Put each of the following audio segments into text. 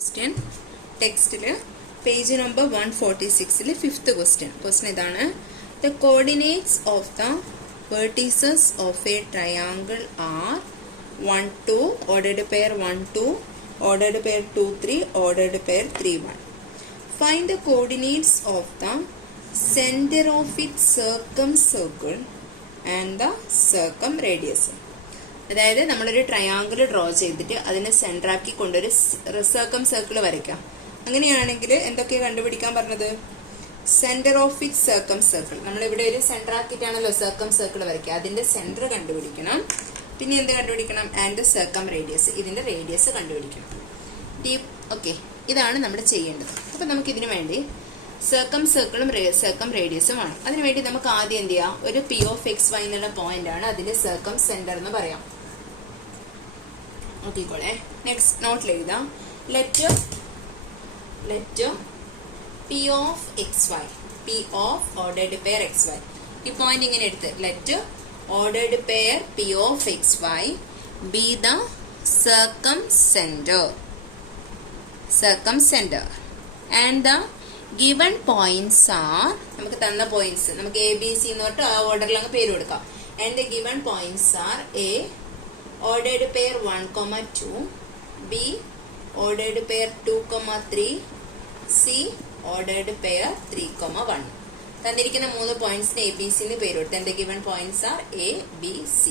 Question text page number 146 fifth question idana the coordinates of the vertices of a triangle are 1 2 ordered pair 1 2 ordered pair 2 3 ordered pair 3 1. Find the coordinates of the center of its circumcircle and the circumradius. അതായത് നമ്മളൊരു triangle draw ചെയ്തിട്ട് അതിനെ centre ആക്കി കൊണ്ടൊരു സർക്കം circle വരയ്ക്കാം. അങ്ങനെയാണെങ്കിൽ എന്തൊക്കെയാണ് കണ്ടുപിടിക്കാൻ പറഞ്ഞത്? Centre of it circumcircle. നമ്മൾ ഇവിടെ ഒരു സെന്റർ ആക്കിയിട്ടാണല്ലോ സർക്കം സർക്കിൾ വരയ്ക്കുക. അതിന്റെ സെന്റർ കണ്ടുപിടിക്കണം. പിന്നെ എന്ത് കണ്ടുപിടിക്കണം? And circumradius. ഇതിന്റെ റേഡിയസ് കണ്ടുപിടിക്കണം. ഓക്കെ, ഇതാണ് നമ്മൾ ചെയ്യേണ്ടത്. അപ്പൊ നമുക്ക് ഇതിനു വേണ്ടി സർക്കം സർക്കിളും സർക്കം റേഡിയസും ആണ്. അതിനുവേണ്ടി നമുക്ക് ആദ്യം എന്ത് ചെയ്യാം? ഒരു പി ഓഫ് എക്സ് വൈ എന്നുള്ള പോയിന്റ് ആണ് അതിന്റെ സർക്കം സെന്റർ എന്ന് പറയാം. നോക്കിക്കോളെ, നെക്സ്റ്റ് നോട്ടിൽ എഴുതാം. Let P of X Y, P of ordered pair X Y. ഈ പോയിന്റ് ഇങ്ങനെ എടുത്ത് let ordered pair P of X Y be the circumcentre and the given points are, നമുക്ക് തന്ന പോയിന്റ്സ് നമുക്ക് എ ബി സി എന്ന് പറഞ്ഞിട്ട് ആ ഓർഡറിൽ അങ്ങ് പേര് കൊടുക്കാം. and the given points are a ordered pair 1, 2, b ordered pair 2, 3, c ordered pair 3, 1. തന്നിരിക്കുന്ന 3 പോയിന്റ്സിന് എ ബി സി എന്ന് പേര് കൊടുത്തു. and the given points are a b c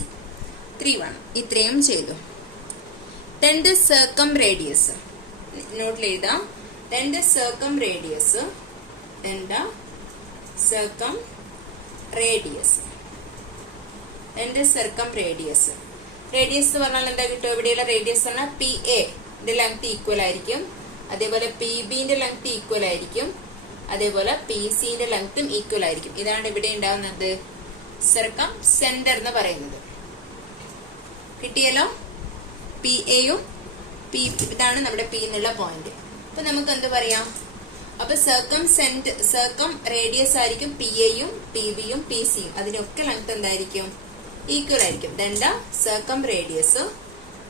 3 1. ഇത്രയും ചെയ്തു. then the circumradius നോട്ടിൽ എഴുതാം. then the circumradius റേഡിയസ് പറഞ്ഞാൽ എന്താ കിട്ടും? ഇവിടെയുള്ള റേഡിയസ് പറഞ്ഞാൽ പി എ ലെങ്ത് ഈക്വൽ ആയിരിക്കും, അതേപോലെ പി ബിന്റെ ലെങ്ത് ഈക്വൽ ആയിരിക്കും, അതേപോലെ പി സിന്റെ ലെങ്ത്തും ഈക്വൽ ആയിരിക്കും. ഇതാണ് ഇവിടെ ഉണ്ടാവുന്നത് സർക്കം സെന്റർ എന്ന് പറയുന്നത്. കിട്ടിയല്ലോ? പി എയും പി, ഇതാണ് നമ്മുടെ പി എന്നുള്ള പോയിന്റ്. അപ്പൊ നമുക്ക് എന്ത് പറയാം? അപ്പൊ സർക്കം റേഡിയസ് ആയിരിക്കും പി എയും പി ബിയും പി സിയും. അതിനൊക്കെ ലെങ്ത് എന്തായിരിക്കും? ഈക്വൽ ആയിരിക്കും. then the circum radius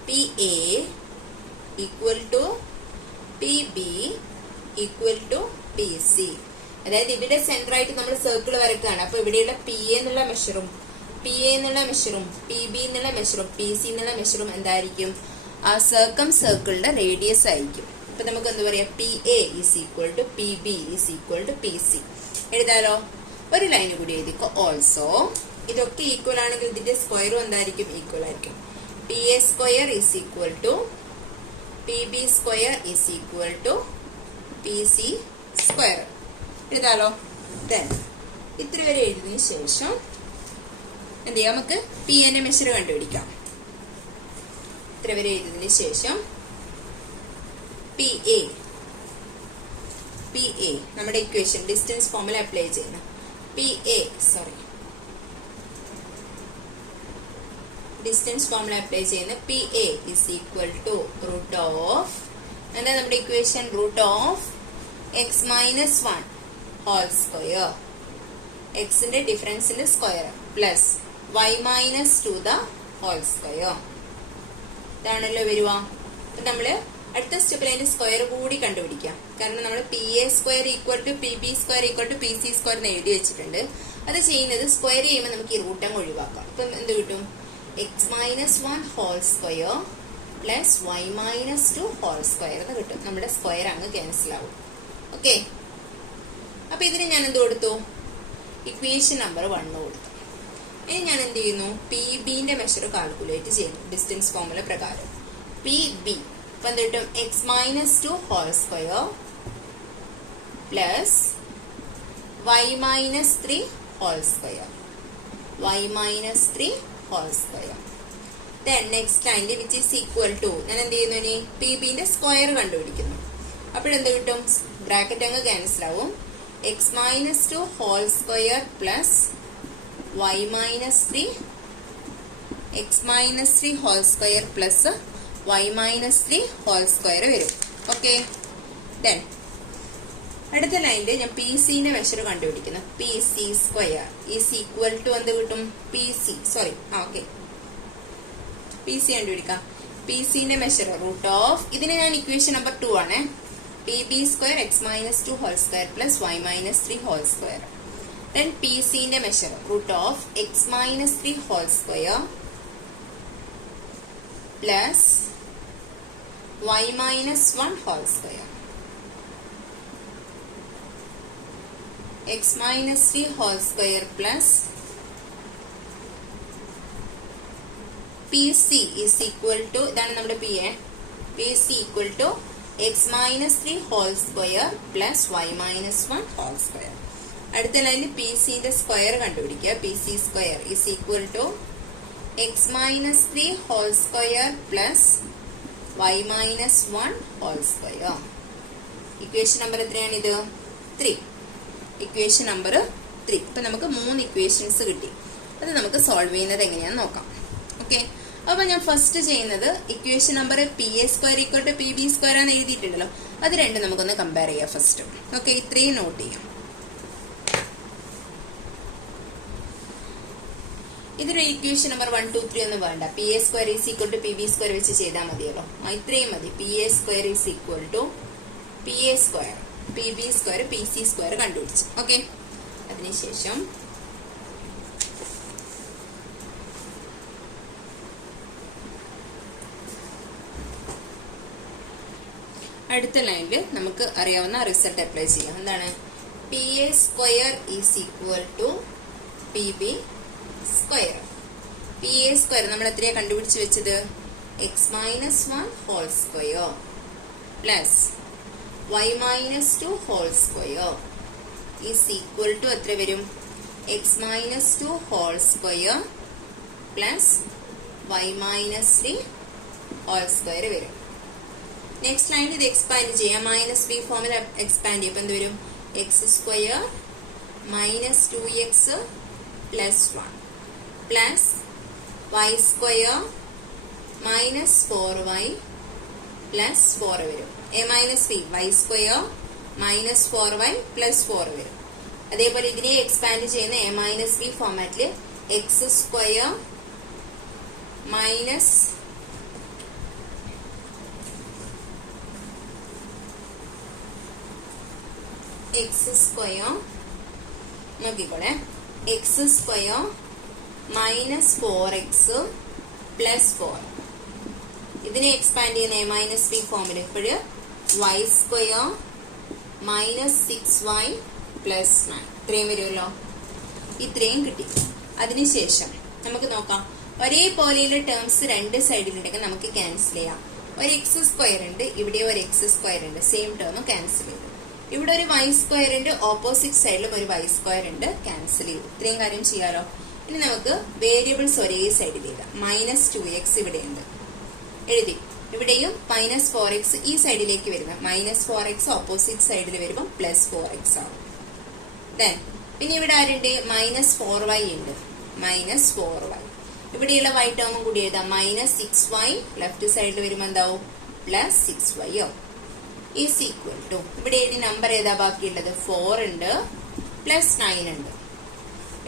P A equal to P B equal to P C. അതായത് ഇവിടെ സെന്റർ ആയിട്ട് നമ്മൾ സർക്കിൾ വരയ്ക്കുകയാണ്. അപ്പൊ ഇവിടെയുള്ള പി എ എന്നുള്ള മെഷറും പി എ എന്നുള്ള മെഷറും പി ബി എന്നുള്ള മെഷറും പി സി എന്നുള്ള മെഷറും എന്തായിരിക്കും? ആ സർക്കം സർക്കിളിന്റെ റേഡിയസ് ആയിരിക്കും. അപ്പൊ നമുക്ക് എന്താ പറയാ? P A is equal to P B is equal to P C എഴുതാലോ? ഒരു ലൈൻ കൂടി എഴുതിക്കോ. ഓൾസോ ഇതൊക്കെ ഈക്വൽ ആണെങ്കിൽ ഇതിന്റെ സ്ക്വയറും എന്തായിരിക്കും? ഈക്വൽ ആയിരിക്കും. P A square is equal to P B square is equal to P C square എഴുതാലോ? ദെൻ ഇത്ര വരെ എഴുതിയതിനു ശേഷം എന്ത് ചെയ്യാം? നമുക്ക് പി എന്റെ മെഷർ കണ്ടുപിടിക്കാം. ഇത്ര വരെ എഴുതിയതിനു ശേഷം പി എ നമ്മുടെ ഇക്വേഷൻ ഡിസ്റ്റൻസ് ഫോർമുല അപ്ലൈ ചെയ്യുന്നു. ഡിസ്റ്റൻസ് ഫോർമുല അപ്ലൈ ചെയ്യുന്ന P A is equal to root of എന്താ നമ്മുടെ equation? Root of X minus 1 whole square, എക്സിന്റെ ഡിഫറൻസിന്റെ square plus Y minus 2 the whole square. ഇതാണല്ലോ വരുക. അപ്പൊ നമ്മള് അടുത്ത സ്റ്റെപ്പിൽ അതിന്റെ സ്ക്വയർ കൂടി കണ്ടുപിടിക്കാം. കാരണം നമ്മൾ P A square equal to P B square equal to P C square എന്ന് എഴുതി വെച്ചിട്ടുണ്ട്. അത് ചെയ്യുന്നത് സ്ക്വയർ ചെയ്യുമ്പോൾ നമുക്ക് ഈ റൂട്ട് അങ്ങ് ഒഴിവാക്കാം. അപ്പം എന്ത് കിട്ടും? X minus 1 whole square plus Y minus 2 whole square എന്ന് കിട്ടും. നമ്മുടെ സ്ക്വയർ അങ്ങ് ക്യാൻസൽ ആവും. ഓക്കെ, അപ്പൊ ഇതിന് ഞാൻ എന്ത് കൊടുത്തു? ഇക്വേഷൻ നമ്പർ 1 കൊടുത്തു. ഇനി ഞാൻ എന്ത് ചെയ്യുന്നു? പി ബിന്റെ മെഷർ കാൽക്കുലേറ്റ് ചെയ്യുന്നു ഡിസ്റ്റൻസ് ഫോർമുല പ്രകാരം. പി ബി അപ്പൊ എന്ത് കിട്ടും? X minus 2 whole square plus Y minus 3 whole square, y minus 3 whole square. Then next ലൈനിൽ വിച്ച് ഈസ് ഈക്വൽ ടു ഞാൻ എന്ത് ചെയ്യുന്നു? ഇനി പി ബിന്റെ സ്ക്വയർ കണ്ടുപിടിക്കുന്നു. അപ്പോഴെന്ത് കിട്ടും? ബ്രാക്കറ്റ് അങ്ങ് ക്യാൻസൽ ആവും. X minus 2 whole square plus Y minus 3 x minus 3 whole square plus Y minus 3 whole square വരും. ഓക്കെ, ദെൻ അടുത്ത ലൈനിൽ ഞാൻ പി സിന്റെ മെഷർ കണ്ടുപിടിക്കുന്നു. P C square is equal to എന്ത് കിട്ടും? പി സി കണ്ടുപിടിക്കാം. പി സിന്റെ മെഷർ റൂട്ട് ഓഫ്, ഇതിന് ഞാൻ ഇക്വേഷൻ നമ്പർ 2 ആണ്, P B square x minus 2 whole square plus Y minus 3 whole square. Then P സിന്റെ measure root of X minus 3 whole square plus Y minus 1 whole square. X minus 3 whole square plus P C is equal to, ഇതാണ് നമ്മുടെ P A, P C equal to x minus 3 whole square plus Y minus 1 whole square. അടുത്ത ലൈനിൽ P സിന്റെ square കണ്ടുപിടിക്കുക. P C square is equal to x minus 3 whole square plus Y minus 1 whole square. Equation number എത്രയാണ് ഇത്? 3. Equation number 3. ഇപ്പൊ നമുക്ക് 3 equations കിട്ടി. അത് നമുക്ക് സോൾവ് ചെയ്യുന്നത് എങ്ങനെയാന്ന് നോക്കാം. ഓക്കെ, അപ്പൊ ഞാൻ ഫസ്റ്റ് ചെയ്യുന്നത് equation number P A square equal to P B square എന്ന് എഴുതിയിട്ടുണ്ടല്ലോ, അത് രണ്ടും നമുക്കൊന്ന് കമ്പയർ ചെയ്യാം ഫസ്റ്റ്. ഓക്കെ, ഇത്രയും നോട്ട് ചെയ്യാം. ഇതൊരു ഇക്വേഷൻ നമ്പർ 1, 2, 3 ഒന്നും വേണ്ട. P A square is equal to P B square വെച്ച് ചെയ്താൽ മതിയല്ലോ. ഇത്രയും മതി. P A square is equal to P A square, P B square, P C square കണ്ടുപിടിച്ചു. ഓക്കെ, അതിനുശേഷം അടുത്ത ലൈനിൽ നമുക്ക് അറിയാവുന്ന റിസൾട്ട് അപ്ലൈ ചെയ്യാം. എന്താണ്? P A square is equal to P B square. P A square നമ്മൾ എത്രയാ കണ്ടുപിടിച്ച് വെച്ചത്? X minus 1 whole square plus Y minus 2 whole square is equal to എത്ര വരും? X minus 2 whole square plus Y minus 3 whole square വരും. Next ലൈനിൽ ഇത് expand ചെയ്യാം. മൈനസ് ബി ഫോമിൽ എക്സ്പാൻഡ് ചെയ്യുമ്പോൾ എന്ത് വരും? X square minus 2x plus 1 plus Y square minus 4y plus 4 വരും. A minus B Y square minus 4y plus 4 വരും. അതേപോലെ ഇതിനെ എക്സ്പാൻഡ് ചെയ്യുന്ന എ മൈനസ് ബി ഫോമാറ്റില് X square minus X square, നോക്കിക്കോളെ, X square minus 4x plus 4. ഇതിനെ expand ചെയ്യുന്ന A minus B ഫോമിൽ ഇപ്പോഴ് Y square minus 6y plus 9 ഇത്രയും വരുമല്ലോ. ഇത്രയും കിട്ടി. അതിനുശേഷം നമുക്ക് നോക്കാം, ഒരേപോലെയുള്ള ടേംസ് രണ്ട് സൈഡിലുണ്ടെങ്കിൽ നമുക്ക് ക്യാൻസൽ ചെയ്യാം. ഒരു എക്സ് സ്ക്വയർ ഉണ്ട്, ഇവിടെ ഒരു എക്സ് സ്ക്വയർ ഉണ്ട്, സെയിം ടേം ക്യാൻസൽ ചെയ്തു. ഇവിടെ ഒരു വൈ സ്ക്വയർ ഉണ്ട്, ഓപ്പോസിറ്റ് സൈഡിലും ഒരു വൈ സ്ക്വയർ ഉണ്ട്, ക്യാൻസൽ ചെയ്തു. ഇത്രയും കാര്യം ചെയ്യാലോ. ഇനി നമുക്ക് വേരിയബിൾസ് ഒരേ സൈഡിൽ എഴുതാം. മൈനസ് 2x ഇവിടെ ഉണ്ട്, എഴുതി. ഇവിടെയും മൈനസ് 4x ഈ സൈഡിലേക്ക് വരുന്നത്, മൈനസ് 4x ഓപ്പോസിറ്റ് സൈഡിൽ വരുമ്പോൾ പ്ലസ് 4x ആവും. ദെൻ പിന്നെ ഇവിടെ ആരുണ്ട്? മൈനസ് 4y ഉണ്ട്, മൈനസ് 4y. ഇവിടെയുള്ള y ടേമും കൂടി എഴുതാം. മൈനസ് 6y ലെഫ്റ്റ് സൈഡിൽ വരുമ്പോൾ എന്താവും? പ്ലസ് 6y ആവും. ഈസ് ഈക്വൽ ടു, ഇവിടെ ഏത് നമ്പർ ഏതാ ബാക്കിയുള്ളത്? 4 ഉണ്ട്, പ്ലസ് 9 ഉണ്ട്.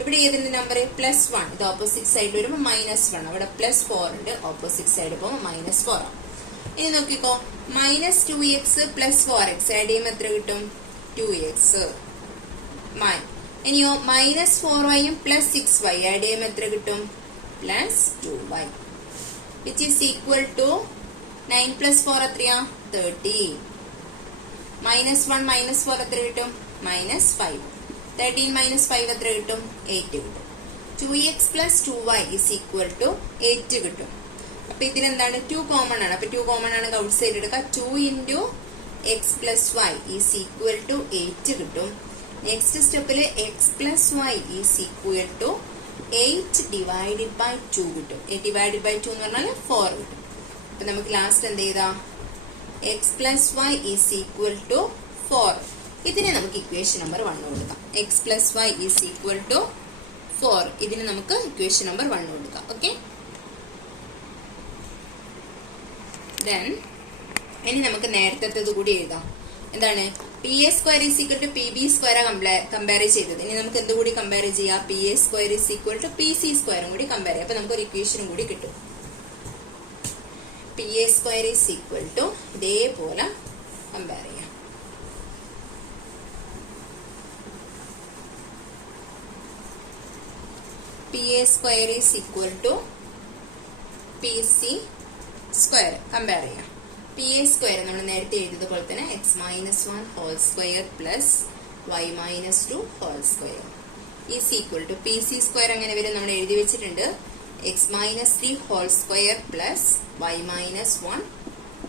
ഇവിടെ ഏതിന്റെ നമ്പർ? പ്ലസ് 1. ഇത് ഓപ്പോസിറ്റ് സൈഡിൽ വരുമ്പോൾ മൈനസ് 1. അവിടെ പ്ലസ് 4 ഉണ്ട്, ഓപ്പോസിറ്റ് സൈഡിൽ പോകുമ്പോൾ മൈനസ് 4 ആവും. ഇനി നോക്കിക്കോ, minus 2x plus 4x add ചെയ്യുമ്പോൾ എത്ര കിട്ടും? 2x. ഇനിയോ minus 4y plus 6y add ചെയ്യുമ്പോൾ എത്ര കിട്ടും? Plus 2y, which is equal to 9 plus 4 എത്രയാ? 30. മൈനസ് 1 മൈനസ് 4 എത്ര കിട്ടും? മൈനസ് 5. 13 മൈനസ് 5 എത്ര കിട്ടും? 8 കിട്ടും. 2x plus 2y is equal to 8 കിട്ടും. അപ്പൊ ഇതിലെന്താണ്? 2 കോമൺ ആണ്. അപ്പൊ 2 കോമൺ ആണ്, ഔട്ട് സൈഡ് എടുക്കുക. 2 into X plus Y is equal to 8 കിട്ടും. നെക്സ്റ്റ് സ്റ്റെപ്പില് X plus Y is equal to 8 divided by 2 കിട്ടും. 8 ഡിവൈഡഡ് ബൈ 2 എന്ന് പറഞ്ഞാൽ 4 കിട്ടും. അപ്പൊ നമുക്ക് ലാസ്റ്റ് എന്ത് ചെയ്താ? X plus Y is equal to 4. ഇതിന് നമുക്ക് ഇക്വേഷൻ നമ്പർ 1 കൊടുക്കാം. X plus Y is equal to 4. ഇതിന് നമുക്ക് ഇക്വേഷൻ നമ്പർ 1 കൊടുക്കാം. ഓക്കെ, ദെൻ ഇനി നമുക്ക് നേരത്തെ കൂടി എഴുതാം. എന്താണ്? P A square is equal to P B square compare ചെയ്തത്. ഇനി നമുക്ക് എന്തുകൂടി കമ്പയർ ചെയ്യാം? P A square is equal to P C സ്ക്വയറും കൂടി കമ്പയർ ചെയ്യാം. അപ്പൊ നമുക്ക് ഒരു ഇക്വേഷനും കൂടി കിട്ടും. P A square is equal to ഇതേപോലെ കമ്പയർ ചെയ്യാം. P A square is equal to P C square compare ചെയ്യാം. പി എ സ്ക്വയർ നമ്മൾ നേരത്തെ എഴുതിയതുപോലെ തന്നെ x minus 1 whole square plus Y minus 2 whole square is equal to P C square അങ്ങനെ വരും നമ്മൾ എഴുതി വെച്ചിട്ടുണ്ട്. X minus 3 whole square plus Y minus 1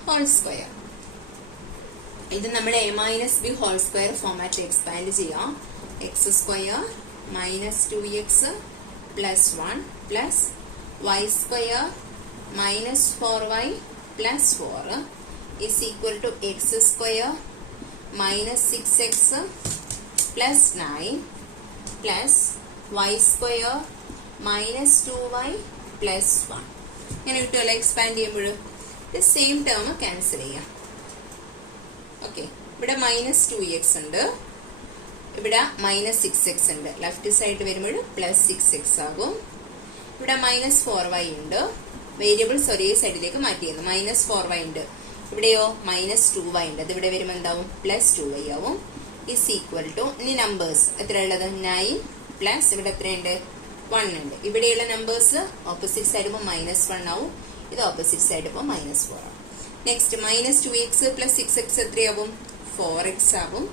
whole square. ഇത് നമ്മൾ a minus b whole square ഫോമാറ്റിൽ എക്സ്പാൻഡ് ചെയ്യാം. X square minus 2x plus 1 plus Y square minus 4y plus 4 is equal to x square minus 6x plus 9 plus Y square minus 2y plus 1. ഇങ്ങനെ കിട്ടുമല്ലോ expand ചെയ്യുമ്പോൾ. ഇത് same term cancel ചെയ്യാം. Okay, ഇവിടെ minus 2x ഉണ്ട്, ഇവിടെ minus 6x ഉണ്ട്. Left side വരുമ്പോൾ പ്ലസ് 6x ആകും. ഇവിടെ മൈനസ് 4y ഉണ്ട്. വേരിയബിൾസ് ഒരേ സൈഡിലേക്ക് മാറ്റിയിരുന്നു. മൈനസ് 4y ഉണ്ട്, ഇവിടെയോ മൈനസ് 2y ഉണ്ട്. അത് ഇവിടെ വരുമ്പോൾ എന്താവും? പ്ലസ് 2y ആവും. ഈസ് ഈക്വൽ ടു ഇനി നമ്പേഴ്സ് എത്രയുള്ളത്? 9 പ്ലസ് ഇവിടെ എത്രയുണ്ട്? 1 ഉണ്ട്. ഇവിടെയുള്ള നമ്പേഴ്സ് ഓപ്പോസിറ്റ് സൈഡ് ഇപ്പോൾ മൈനസ് 1 ആവും. ഇത് ഓപ്പോസിറ്റ് സൈഡ് ഇപ്പോൾ മൈനസ് 4 ആവും. Next minus 2x plus 6x എത്രയാവും? 4x ആവും.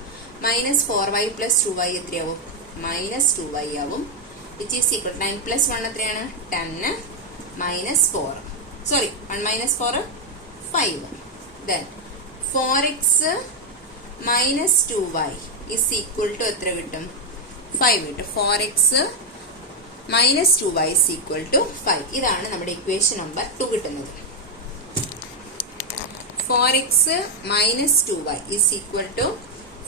മൈനസ് 4y പ്ലസ് 2y എത്രയാവും? മൈനസ് 2y ആവും. വിച്ച് ഈസ് ഈക്വൽ 9 പ്ലസ് 1 എത്രയാണ്? 10 minus 4 sorry 1 minus 4 5. Then 4x minus 2y is equal to എത്ര കിട്ടും? 5 കിട്ടും. 4x minus 2y is equal to 5. ഇതാണ് നമ്മുടെ ഇക്വേഷൻ നമ്പർ 2 കിട്ടുന്നത്. 4x minus 2y is equal to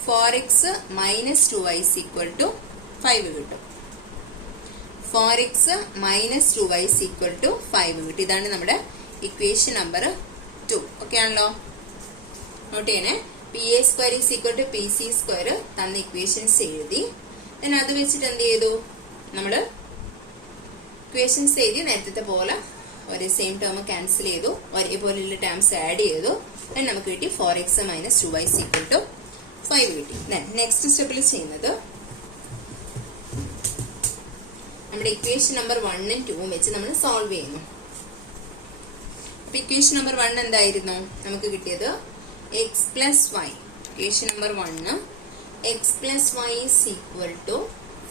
4x minus 2y is equal to 5 കിട്ടും. 4x minus 2y is equal to 5 കിട്ടും. ഇതാണ് നമ്മുടെ ഇക്വേഷൻ നമ്പർ 2. ഓക്കെ ആണല്ലോ? നോട്ട് ചെയ്യണേ. P A square is equal to P C square തന്ന equations എഴുതി. then അത് വെച്ചിട്ട് എന്ത് ചെയ്തു? നമ്മൾ ഇക്വേഷൻസ് എഴുതി നേരത്തെ പോലെ ഒരേ സെയിം ടേം ക്യാൻസൽ ചെയ്തു, ഒരേപോലെയുള്ള ടേംസ് ആഡ് ചെയ്തു. then നമുക്ക് കിട്ടി 4x minus 2y is equal to 5 കിട്ടി. then നെക്സ്റ്റ് സ്റ്റെപ്പിൽ ചെയ്യുന്നത് നമ്മുടെ ഇക്വേഷൻ നമ്പർ 1ഉം 2ഉം വെച്ച് നമ്മൾ സോൾവ് ചെയ്യുന്നു. അപ്പൊ ഇക്വേഷൻ നമ്പർ 1 എന്തായിരുന്നു നമുക്ക് കിട്ടിയത്? X plus Y. Equation number 1 X plus Y is equal to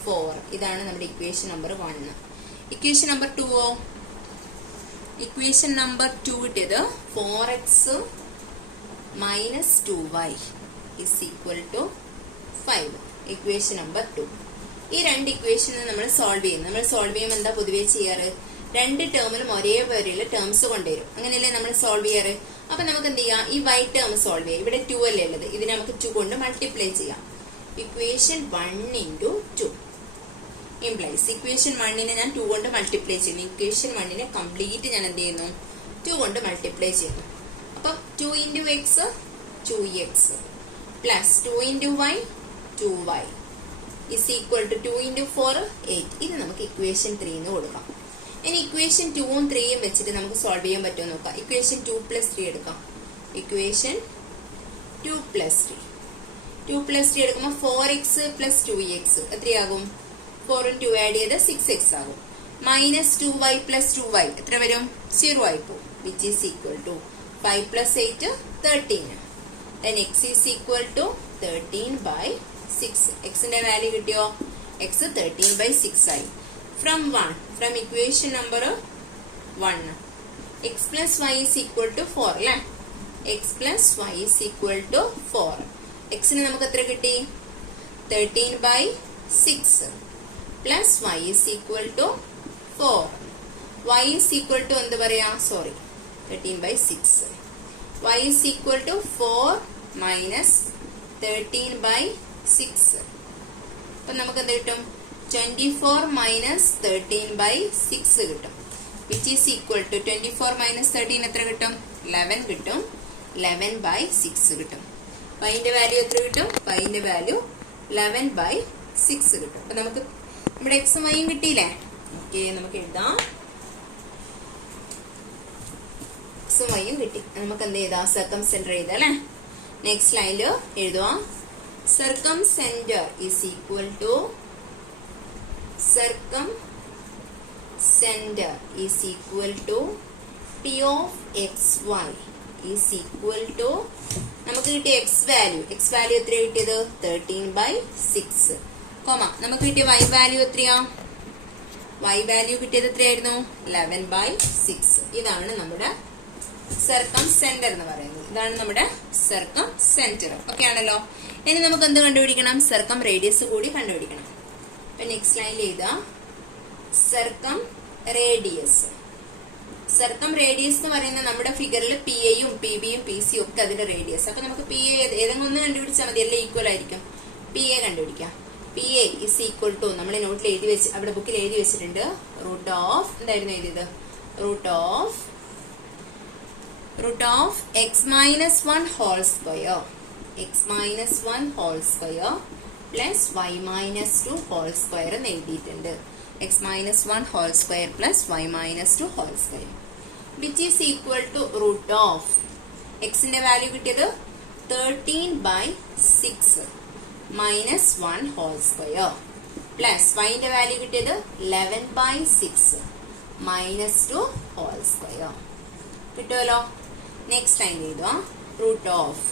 4. ഇതാണ് നമ്മുടെ ഇക്വേഷൻ നമ്പർ 1. ഇക്വേഷൻ നമ്പർ 2ഓ? ഇക്വേഷൻ നമ്പർ 2 കിട്ടിയത് 4x minus 2y is equal to 5. Equation number 2. ഈ രണ്ട് ഇക്വേഷനെ നമ്മൾ സോൾവ് ചെയ്യുന്നു. നമ്മൾ സോൾവ് ചെയ്യുമ്പോൾ എന്താ പൊതുവേ ചെയ്യാറ്? രണ്ട് ടേമിലും ഒരേപോലെയുള്ള ടേംസ് കൊണ്ടുവരും. അങ്ങനെയല്ലേ നമ്മൾ സോൾവ് ചെയ്യാറ്? അപ്പൊ നമുക്ക് എന്ത് ചെയ്യാം? ഈ y ടേം സോൾവ് ചെയ്യാം. ഇവിടെ 2 അല്ലേ ഉള്ളത്, ഇതിനെ നമുക്ക് 2 കൊണ്ട് മൾട്ടിപ്ലൈ ചെയ്യാം. ഇക്വേഷൻ 1 ഇൻറ്റു 2 ഇംപ്ലൈസ് ഇക്വേഷൻ 1നെ ഞാൻ 2 കൊണ്ട് മൾട്ടിപ്ലൈ ചെയ്യുന്നു. ഇക്വേഷൻ 1നെ കംപ്ലീറ്റ് ഞാൻ എന്ത് ചെയ്യുന്നു? 2 കൊണ്ട് മൾട്ടിപ്ലൈ ചെയ്യുന്നു. അപ്പം 2 into x 2x plus 2 into y 2y is equal to 2 into 4 8. ഇത് നമുക്ക് ഇക്വേഷൻ 3 എന്ന് കൊടുക്കാം. ഇനി ഇക്വേഷൻ 2ഉം 3ഉം വെച്ചിട്ട് നമുക്ക് സോൾവ് ചെയ്യാൻ പറ്റുമോ നോക്കാം. ഇക്വേഷൻ 2 പ്ലസ് 3 എടുക്കാം. ഇക്വേഷൻ 2 പ്ലസ് 3 എടുക്കുമ്പോൾ 4x പ്ലസ് 2x എത്രയാകും? 4ഉം 2 ആഡ് ചെയ്ത് 6x ആകും. മൈനസ് 2y പ്ലസ് 2y എത്ര വരും? 0 ആയി പോകും. Which is equal to 5 plus 8 13. then x is equal to 13 by 6. x ന്റെ വാല്യൂ കിട്ടിയോ? x 13 by 6 ആയി. from equation number 1 x plus y is equal to 4 അല്ലേ? x plus y is equal to 4. x ന് നമുക്ക് എത്ര കിട്ടി? 13 by 6 plus y is equal to 4. y is equal to എന്ത് പറയാ? Sorry 13 by 6. y is equal to 4 minus 13 by 6. അപ്പൊ നമുക്ക് എന്ത് കിട്ടും? 24 minus 13 by 6 കിട്ടും. which is equal to 24 minus 13 എത്ര കിട്ടും? 11 കിട്ടും. 11 by 6 കിട്ടും. y ന്റെ വാല്യൂ എത്ര കിട്ടും? y ന്റെ വാല്യൂ 11 by 6 കിട്ടും. അപ്പൊ നമുക്ക് നമ്മുടെ x ഉം y ഉം കിട്ടിയില്ലേ? ഓക്കെ, നമുക്ക് എഴുതാം. x എക്സും വൈയും കിട്ടി. നമുക്ക് എന്ത് ചെയ്താ സർക്കം സെന്റർ ചെയ്ത അല്ലെ. നെക്സ്റ്റ് ലൈനില് എഴുതുക circumcentre is equal to circumcentre is equal to P of X Y is equal to നമുക്ക് കിട്ടിയ എക്സ് വാല്യൂ എത്ര കിട്ടിയത് 13/6 കോമ നമുക്ക് കിട്ടിയ വൈ വാല്യൂ എത്രയാ y വാല്യൂ കിട്ടിയത് എത്രയായിരുന്നു 11/6. ഇതാണ് നമ്മുടെ സർക്കം സെന്റർ എന്ന് പറയുന്നത്. ഇതാണ് നമ്മുടെ സർക്കം സെന്റർ. ഓക്കെ ആണല്ലോ. ഇനി നമുക്ക് എന്ത് കണ്ടുപിടിക്കണം സർക്കം റേഡിയസ് കൂടി കണ്ടുപിടിക്കണം. അപ്പൊ നെക്സ്റ്റ് ലൈനിൽ എഴുതാ സർക്കം റേഡിയസ്. സർക്കം റേഡിയസ് എന്ന് പറയുന്നത് നമ്മുടെ ഫിഗറിൽ പി എയും പി ബിയും പി സിയും ഒക്കെ അതിന്റെ റേഡിയസ്. അപ്പൊ നമുക്ക് പി എ ഏതെങ്കിലും ഒന്ന് കണ്ടുപിടിച്ചാൽ മതി, എല്ലാം ഈക്വൽ ആയിരിക്കും. പി എ കണ്ടുപിടിക്കാം. P A is equal to നമ്മൾ നോട്ടിൽ എഴുതി വെച്ച് അവിടെ ബുക്കിൽ എഴുതി വെച്ചിട്ടുണ്ട് റൂട്ട് ഓഫ് എന്തായിരുന്നു എഴുതിയത് root of X minus 1 whole square plus Y minus 2 whole square എന്ന് എഴുതിയിട്ടുണ്ട്. X minus 1 whole square plus Y minus 2 whole square which is equal to root of എക്സിന്റെ വാല്യൂ കിട്ടിയത് 13/6 മൈനസ് 1 ഹോൾ സ്ക്വയർ പ്ലസ് വൈന്റെ value കിട്ടിയത് 11/6 minus 2 whole square കിട്ടുമല്ലോ. Next time എഴുതുക root of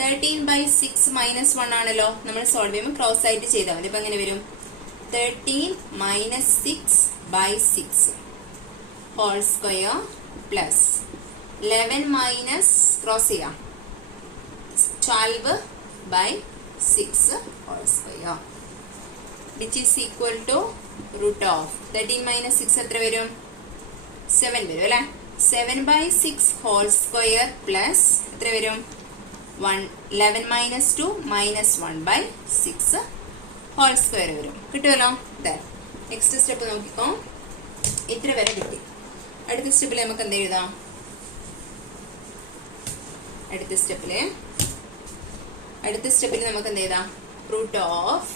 13/6 minus 1 ആണല്ലോ. നമ്മൾ സോൾവ് ചെയ്യുമ്പോൾ ക്രോസ് ആയിട്ട് ചെയ്താൽ മതി. അപ്പൊ എങ്ങനെ വരും 13 minus 6/6 whole square plus 11 minus cross ചെയ്യാം 12/6 whole square which is equal to root of 13 minus 6 എത്ര വരും 7 വരും അല്ലെ. 7/6 whole square plus എത്ര വരും 11 minus 2 minus 1/6 whole square വരും. കിട്ടുമല്ലോ. നെക്സ്റ്റ് സ്റ്റെപ്പ് നോക്കിക്കോ. ഇത്ര വരെ കിട്ടി. അടുത്ത സ്റ്റെപ്പിൽ നമുക്ക് എന്ത് എഴുതാം അടുത്ത സ്റ്റെപ്പിൽ നമുക്ക് എന്ത് ചെയ്താം റൂട്ട് ഓഫ്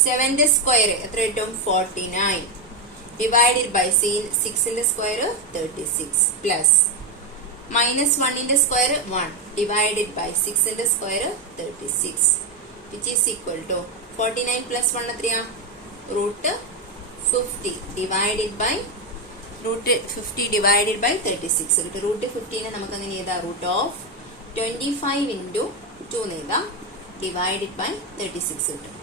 7ന്റെ സ്ക്വയർ എത്ര കിട്ടും 49 ഡിവൈഡഡ് ബൈ 6ന്റെ സ്ക്വയർ 36 പ്ലസ് മൈനസ് 1ന്റെ സ്ക്വയർ 1 ഡിവൈഡഡ് ബൈ 6ന്റെ square 36 which is equal to 49 plus 1 എത്രയാ റൂട്ട് 50 ഡിവൈഡഡ് ബൈ 36 കിട്ടും. റൂട്ട് 15 നമുക്ക് അങ്ങനെ ചെയ്താ റൂട്ട് ഓഫ് 25 into 2 എഴുതാം ഡിവൈഡഡ് ബൈ 36 കിട്ടും.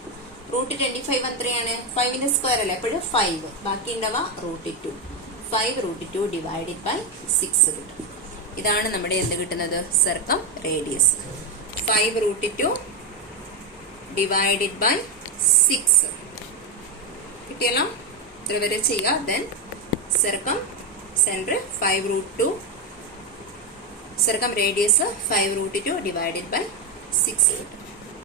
റൂട്ട് 25 എത്രയാണ് 5ന്റെ സ്ക്വയർ അല്ലേ, എപ്പോഴും 5 ബാക്കി ഉണ്ടാവുക റൂട്ട് 2 5 റൂട്ട് 2 ഡിവൈഡഡ് ബൈ 6 കിട്ടും. ഇതാണ് നമ്മുടെ എന്ത് കിട്ടുന്നത് circumradius 5 root 2 divided by 6 കിട്ടിയല്ലോ. ഇത്ര വരെ ചെയ്യുക. Then circumcentre 5 root 2 circumradius 5 root 2 divided by 6 കിട്ടും.